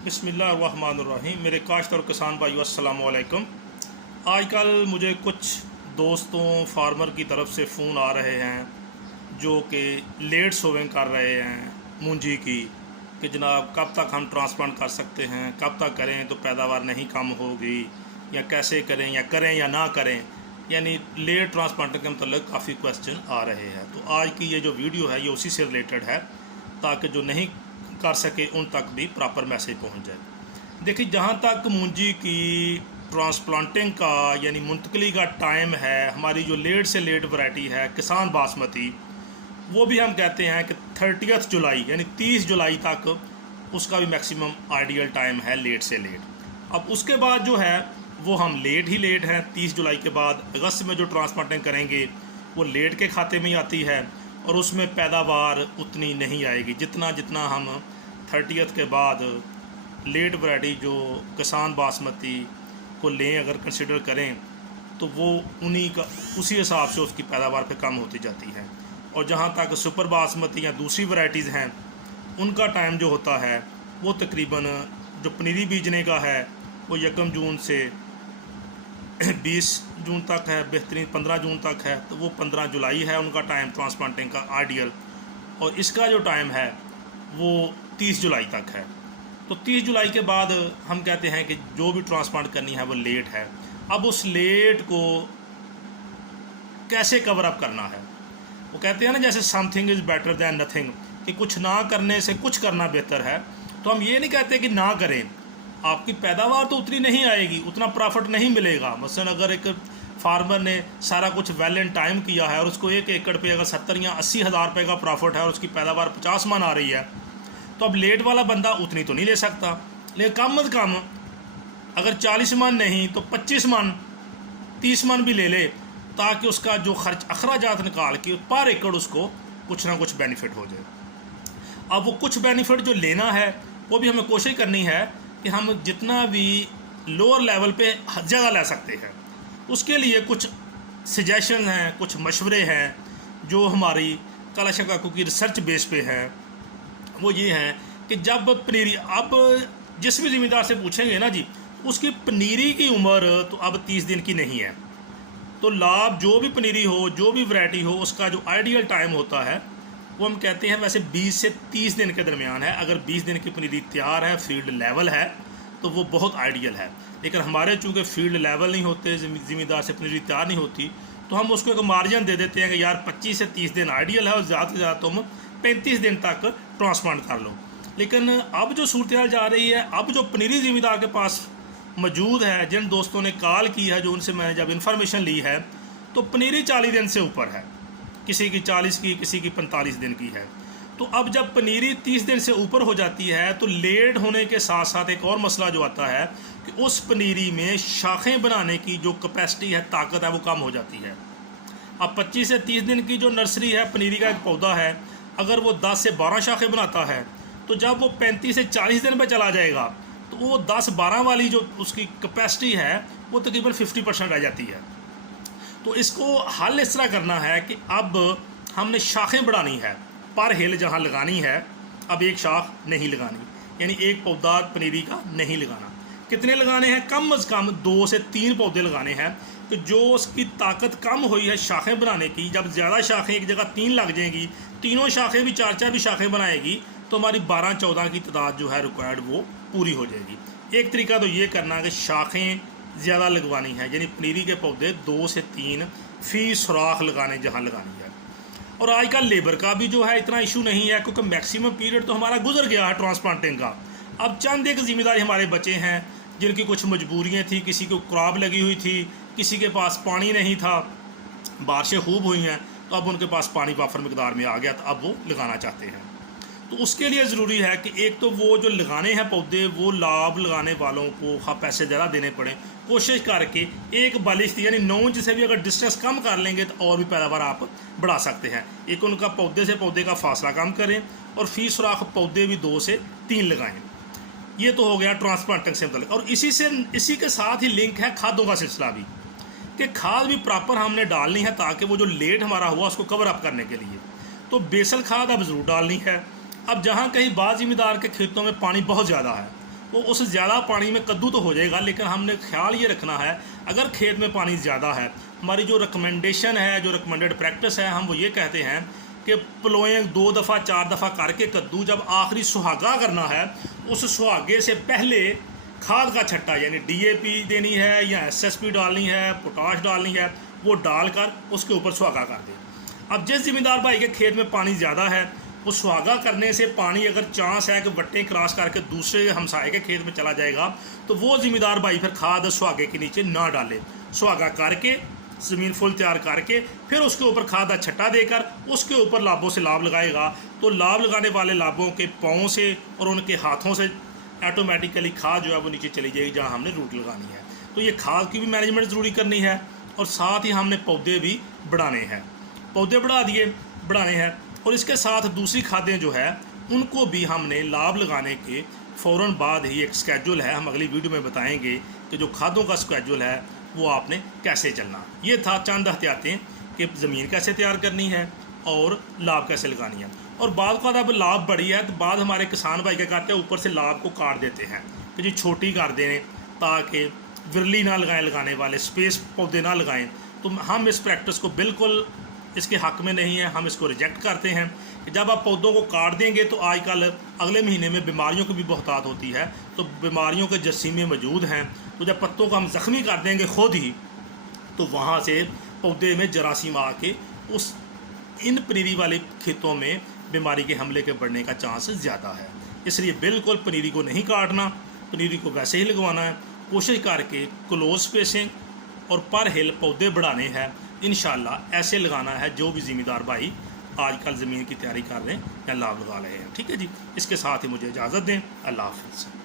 बिस्मिल्लाहिर्रहमानिर्रहीम। मेरे काश्त और किसान भाइयों अस्सलाम वालेकुम। आजकल मुझे कुछ दोस्तों फार्मर की तरफ से फ़ोन आ रहे हैं जो कि लेट सोविंग कर रहे हैं मूंजी की, कि जनाब कब तक हम ट्रांसप्लांट कर सकते हैं, कब तक करें तो पैदावार नहीं कम होगी, या कैसे करें या ना करें। यानी लेट ट्रांसप्लांटिंग के मतलब काफ़ी क्वेश्चन आ रहे हैं। तो आज की ये जो वीडियो है ये उसी से रिलेटेड है, ताकि जो नहीं कर सके उन तक भी प्रॉपर मैसेज पहुंच जाए। देखिए, जहां तक मूंजी की ट्रांसप्लांटिंग का यानी मुंतकली का टाइम है, हमारी जो लेट से लेट वैरायटी है किसान बासमती, वो भी हम कहते हैं कि 30 जुलाई यानी 30 जुलाई तक उसका भी मैक्सिमम आइडियल टाइम है लेट से लेट। अब उसके बाद जो है वो हम लेट ही लेट हैं। 30 जुलाई के बाद अगस्त में जो ट्रांसप्लांटिंग करेंगे वो लेट के खाते में ही आती है, और उसमें पैदावार उतनी नहीं आएगी जितना हम 30 के बाद लेट वैरायटी जो किसान बासमती को लें, अगर कंसिडर करें तो वो उन्हीं का उसी हिसाब से उसकी पैदावार पे कम होती जाती है। और जहाँ तक सुपर बासमती या दूसरी वैरायटीज़ हैं, उनका टाइम जो होता है वो तकरीबन जो पनीरी बीजने का है वो 1 जून से 20 जून तक है, बेहतरीन 15 जून तक है, तो वो 15 जुलाई है उनका टाइम ट्रांसप्लांटिंग का आइडियल। और इसका जो टाइम है वो 30 जुलाई तक है। तो 30 जुलाई के बाद हम कहते हैं कि जो भी ट्रांसप्लांट करनी है वो लेट है। अब उस लेट को कैसे कवर अप करना है, वो कहते हैं ना जैसे something is better than nothing, कि कुछ ना करने से कुछ करना बेहतर है। तो हम ये नहीं कहते कि ना करें, आपकी पैदावार तो उतनी नहीं आएगी, उतना प्रॉफिट नहीं मिलेगा। मसलन अगर एक फार्मर ने सारा कुछ वेल इन टाइम किया है और उसको 1 एकड़ पे अगर 70 या 80 हज़ार रुपये का प्रॉफिट है और उसकी पैदावार 50 मन आ रही है, तो अब लेट वाला बंदा उतनी तो नहीं ले सकता। लेकिन कम अज़ कम अगर 40 मन नहीं तो 25 मन 30 मन भी ले ले, ताकि उसका जो खर्च अखराजात निकाल के पर एकड़ उसको कुछ ना कुछ बेनिफिट हो जाए। अब वो कुछ बेनिफिट जो लेना है वो भी हमें कोशिश करनी है कि हम जितना भी लोअर लेवल पे जगह ले सकते हैं। उसके लिए कुछ सजेशन हैं, कुछ मशवरे हैं जो हमारी काला काकू की रिसर्च बेस पे हैं। वो ये हैं कि जब पनीरी, अब जिस भी ज़िम्मेदार से पूछेंगे ना जी, उसकी पनीरी की उम्र तो अब 30 दिन की नहीं है। तो लाभ जो भी पनीरी हो, जो भी वैरायटी हो, उसका जो आइडियल टाइम होता है वो हम कहते हैं वैसे 20 से 30 दिन के दरमियान है। अगर 20 दिन की पनीरी तैयार है, फील्ड लेवल है, तो वो बहुत आइडियल है। लेकिन हमारे चूँकि फील्ड लेवल नहीं होते, ज़िम्मेदार से पनीरी तैयार नहीं होती, तो हम उसको एक मार्जिन दे देते हैं कि यार 25 से 30 दिन आइडियल है और ज़्यादा से ज़्यादा तुम 35 दिन तक ट्रांसप्लांट कर लो। लेकिन अब जो सूरत हाल जा रही है, अब जो पनीरी ज़िम्मेदार के पास मौजूद है, जिन दोस्तों ने कॉल की है, जो उनसे मैंने जब इन्फॉर्मेशन ली है, तो पनीरी 40 दिन से ऊपर है, किसी की 40 की, किसी की 45 दिन की है। तो अब जब पनीरी 30 दिन से ऊपर हो जाती है तो लेट होने के साथ साथ एक और मसला जो आता है कि उस पनीरी में शाखें बनाने की जो कैपेसिटी है, ताकत है, वो कम हो जाती है। अब 25 से 30 दिन की जो नर्सरी है, पनीरी का एक पौधा है, अगर वो 10 से 12 शाखें बनाता है, तो जब वो 35 से 40 दिन पर चला जाएगा तो वो 10-12 वाली जो उसकी कैपेसिटी है वो तकरीबन 50% रह जाती है। तो इसको हल इस तरह करना है कि अब हमने शाखें बढ़ानी है, पर हिल जहाँ लगानी है अब एक शाख नहीं लगानी, यानी एक पौधा पनीरी का नहीं लगाना। कितने लगाने हैं? कम अज़ कम 2 से 3 पौधे लगाने हैं, कि जो उसकी ताकत कम हुई है शाखें बनाने की, जब ज़्यादा शाखें एक जगह 3 लग जाएंगी, तीनों शाखें भी 4-4 भी शाखें बनाएगी, तो हमारी 12-14 की तादाद जो है रिक्वायर्ड वो पूरी हो जाएगी। एक तरीका तो ये करना है कि शाखें ज़्यादा लगवानी है, यानी पनीरी के पौधे 2 से 3 फी सुराख लगाने जहाँ लगानी है। और आजकल लेबर का भी जो है इतना इशू नहीं है, क्योंकि मैक्सिमम पीरियड तो हमारा गुजर गया है ट्रांसप्लांटिंग का। अब चंद एक ज़िम्मेदारी हमारे बच्चे हैं जिनकी कुछ मजबूरियाँ थी, किसी को क्रॉप लगी हुई थी, किसी के पास पानी नहीं था, बारिशें खूब हुई हैं, तो अब उनके पास पानी वाफर मकदार में आ गया, तो अब वो लगाना चाहते हैं। तो उसके लिए ज़रूरी है कि एक तो वो जो लगाने हैं पौधे, वो लाभ लगाने वालों को खा पैसे ज़्यादा देने पड़े, कोशिश करके एक बालिश यानी 9 इंच से भी अगर डिस्टेंस कम कर लेंगे तो और भी पैदावार आप बढ़ा सकते हैं। एक उनका पौधे से पौधे का फासला कम करें, और फी सुराख पौधे भी 2 से 3 लगाएं। ये तो हो गया ट्रांसप्लांटिंग से मतलब। और इसी के साथ ही लिंक है खादों का सिलसिला भी, कि खाद भी प्रॉपर हमने डालनी है, ताकि वो जो लेट हमारा हुआ उसको कवर अप करने के लिए। तो बेसल खाद अब ज़रूर डालनी है। अब जहाँ कहीं बाद ज़िम्मेदार के खेतों में पानी बहुत ज़्यादा है, वो उस ज़्यादा पानी में कद्दू तो हो जाएगा, लेकिन हमने ख्याल ये रखना है अगर खेत में पानी ज़्यादा है, हमारी जो रिकमेंडेशन है, जो रिकमेंडेड प्रैक्टिस है, हम वो ये कहते हैं कि प्लोइंग 2 दफ़ा 4 दफ़ा करके कद्दू जब आखिरी सुहागा करना है, उस सुहागे से पहले खाद का छट्टा यानी DAP देनी है या SSP डालनी है, पोटाश डालनी है, वो डालकर उसके ऊपर सुहागा कर दें। अब जिस ज़मींदार भाई के खेत में पानी ज़्यादा है, वो सुहागा करने से पानी अगर चांस है कि वट्टें क्रॉस करके दूसरे हमसाए के खेत में चला जाएगा, तो वो ज़मींदार भाई फिर खाद सुहागे के नीचे ना डाले। सुहागा करके ज़मीन फुल तैयार करके फिर उसके ऊपर खाद का छट्टा देकर उसके ऊपर लाभों से लाभ लगाएगा, तो लाभ लगाने वाले लाभों के पाँव से और उनके हाथों से ऑटोमेटिकली खाद जो है वो नीचे चली जाएगी जहाँ हमने रूट लगानी है। तो ये खाद की भी मैनेजमेंट ज़रूरी करनी है, और साथ ही हमने पौधे भी बढ़ाने हैं, पौधे बढ़ाने हैं, और इसके साथ दूसरी खादें जो है उनको भी हमने लाभ लगाने के फ़ौरन बाद ही एक स्केड्यूल है, हम अगली वीडियो में बताएंगे कि जो खादों का स्केड्यूल है वो आपने कैसे चलना। ये था चंद एहतियातें कि ज़मीन कैसे तैयार करनी है और लाभ कैसे लगानी है। और बाद का जब लाभ बढ़ी है तो बाद हमारे किसान भाई क्या करते हैं, ऊपर से लाभ को काट देते हैं कि जी छोटी कर दें ताकि विरली ना लगाएं, लगाने वाले स्पेस पौधे ना लगाएं। तो हम इस प्रैक्टिस को बिल्कुल इसके हक में नहीं है, हम इसको रिजेक्ट करते हैं कि जब आप पौधों को काट देंगे तो आजकल अगले महीने में बीमारियों की भी बहुतात होती है, तो बीमारियों के जसीमे मौजूद हैं। तो जब पत्तों को हम ज़ख्मी कर देंगे खुद ही, तो वहाँ से पौधे में जरासीम आके उस इन पनीरी वाले खेतों में बीमारी के हमले के बढ़ने का चांस ज़्यादा है। इसलिए बिल्कुल पनीरी को नहीं काटना, पनीरी को वैसे ही लगवाना है। कोशिश करके क्लोज स्पेसिंग और पर हिल पौधे बढ़ाने हैं, इंशाल्लाह ऐसे लगाना है जो भी ज़मींदार भाई आजकल ज़मीन की तैयारी कर रहे हैं या लाभ लगा रहे हैं। ठीक है जी, इसके साथ ही मुझे इजाज़त दें। अल्लाह हाफ़िज़।